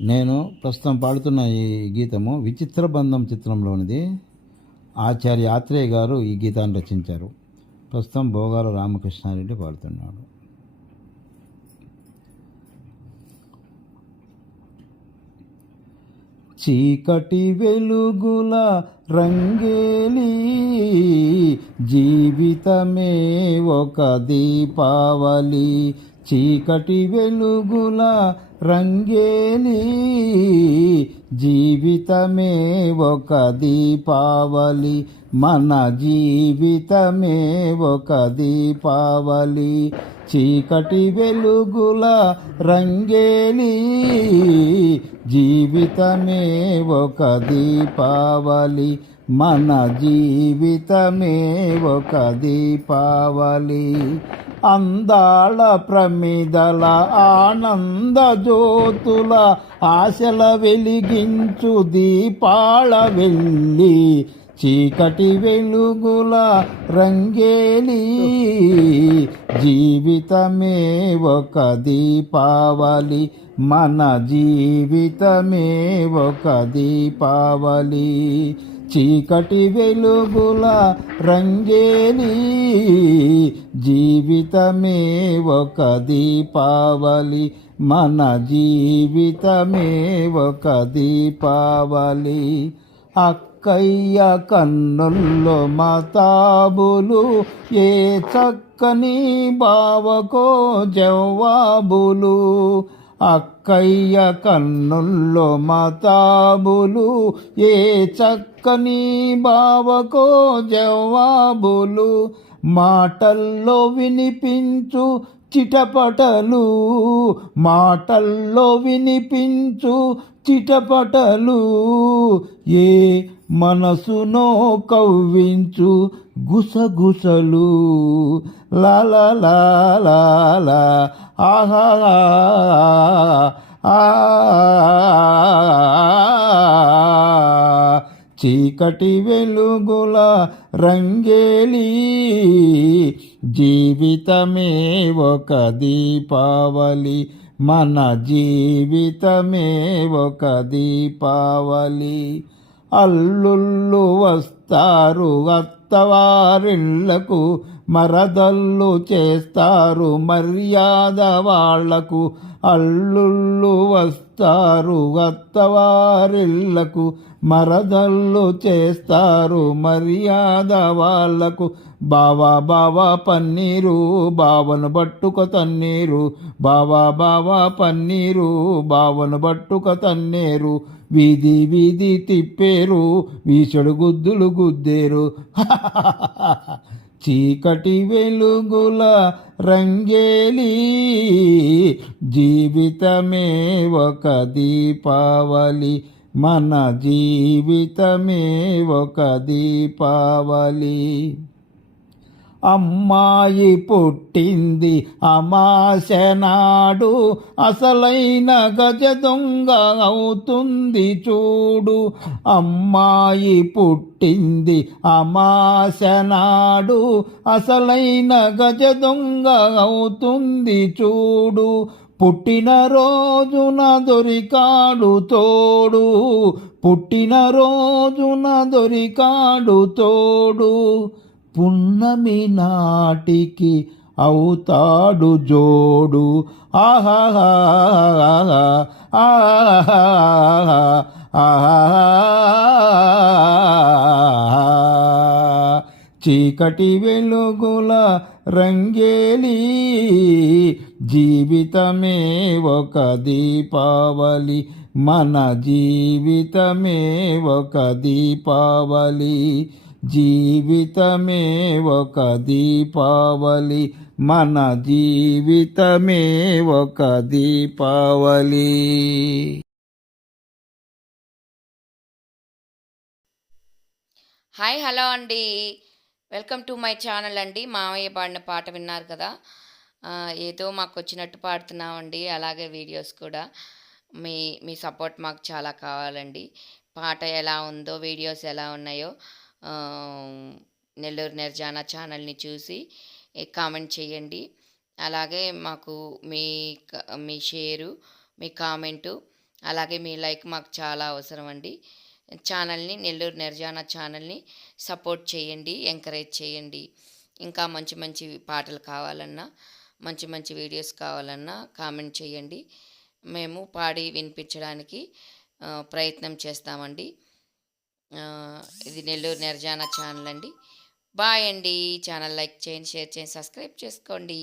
నేను ప్రస్తుతం పాడుతున్న ఈ గీతము విచిత్ర బంధం చిత్రంలోనిది. ఆచార్య ఆత్రేయ గారు ఈ గీతాన్ని రచించారు. ప్రస్తుతం భోగాల రామకృష్ణారెడ్డి పాడుతున్నాడు. చీకటి వెలుగుల రంగేలి జీవితమే ఒక దీపావళి. చీకటి వెలుగుల రంగేలి జీవితమే ఒక దీపావళి మన జీవితమే ఒక దీపావళి. చీకటి వెలుగుల రంగేలి జీవితమే ఒక దీపావళి మన జీవితమే ఒక దీపావళి. అందాల ప్రమిదల ఆనంద జ్యోతుల ఆశల వెలిగించు దీపాళ వెళ్ళి చీకటి వెలుగుల రంగేలి. జీవితమే ఒక దీపావళి మన జీవితమే ఒక దీపావళి. చీకటి వెలుగుల రంగేలి జీవితమే ఒక దీపావళి మన జీవితమే ఒక దీపావళి. అక్కయ్య కన్నుల్లో మతాబులు ఏ చక్కని బావకో జవాబులు అక్కయ్య కన్నుల్లో మతాబులు ఏ చక్కని బావకో జవాబులు మాటల్లో వినిపించు చిటపటలు మాటల్లో వినిపించు చిటపటలు ఏ మనసునో కవ్వించు గుసగుసలు లాలా ఆహా ఆ చీకటి వెలుగుల రంగేలి జీవితమే ఒక దీపావళి మన జీవితమే ఒక దీపావళి. అల్లుళ్ళు వస్తారు అత్తవారిళ్ళకు మరదళ్ళు చేస్తారు మర్యాద వాళ్ళకు అల్లుళ్ళు వస్తారు అత్తవారిళ్ళకు మరదళ్ళు చేస్తారు మర్యాద వాళ్ళకు బావా బావా పన్నీరు బావను బట్టుక తన్నీరు బావా బావా పన్నీరు బావను బట్టుక తన్నేరు వీధి వీధి తిప్పేరు వీసడు గుద్దులు గుద్దేరు. చీకటి వెలుగుల రంగేలి జీవితమే ఒక దీపావళి మన జీవితమే ఒక దీపావళి. అమ్మాయి పుట్టింది అమాశనాడు అసలైన గజ దొంగ అవుతుంది చూడు. అమ్మాయి పుట్టింది అమాశనాడు అసలైన గజ దొంగ అవుతుంది చూడు. పుట్టిన రోజున దొరికాడు తోడు. పుట్టిన రోజున దొరికాడు తోడు. పున్నమి నాటికి అవుతాడు జోడు. ఆహా చీకటి వెలుగుల రంగేలి జీవితమే ఒక దీపావళి. మన జీవితమే ఒక దీపావళి. జీవితమే ఒక దీపావళి మన జీవితమే ఒక దీపావళి హాయ్ హలో అండి. వెల్కమ్ టు మై ఛానల్ అండి. మామయ్య పాడిన పాట విన్నారు కదా. ఏదో మాకు వచ్చినట్టు పాడుతున్నామండి. అలాగే వీడియోస్ కూడా. మీ మీ సపోర్ట్ మాకు చాలా కావాలండి. పాట ఎలా ఉందో వీడియోస్ ఎలా ఉన్నాయో నెల్లూరు నిర్జానా ఛానల్ని చూసి కామెంట్ చేయండి. అలాగే మాకు మీ మీ షేరు మీ కామెంటు అలాగే మీ లైక్ మాకు చాలా అవసరం అండి. ఛానల్ని నెల్లూరు నిర్జాన ఛానల్ని సపోర్ట్ చేయండి ఎంకరేజ్ చేయండి. ఇంకా మంచి మంచి పాటలు కావాలన్నా మంచి మంచి వీడియోస్ కావాలన్నా కామెంట్ చేయండి. మేము పాడి వినిపించడానికి ప్రయత్నం చేస్తామండి. ఇది నెల్లూరు నిర్జాన ఛానల్ అండి. బాయ్ అండి. ఛానల్ లైక్ చేయండి షేర్ చేయండి సబ్స్క్రైబ్ చేసుకోండి.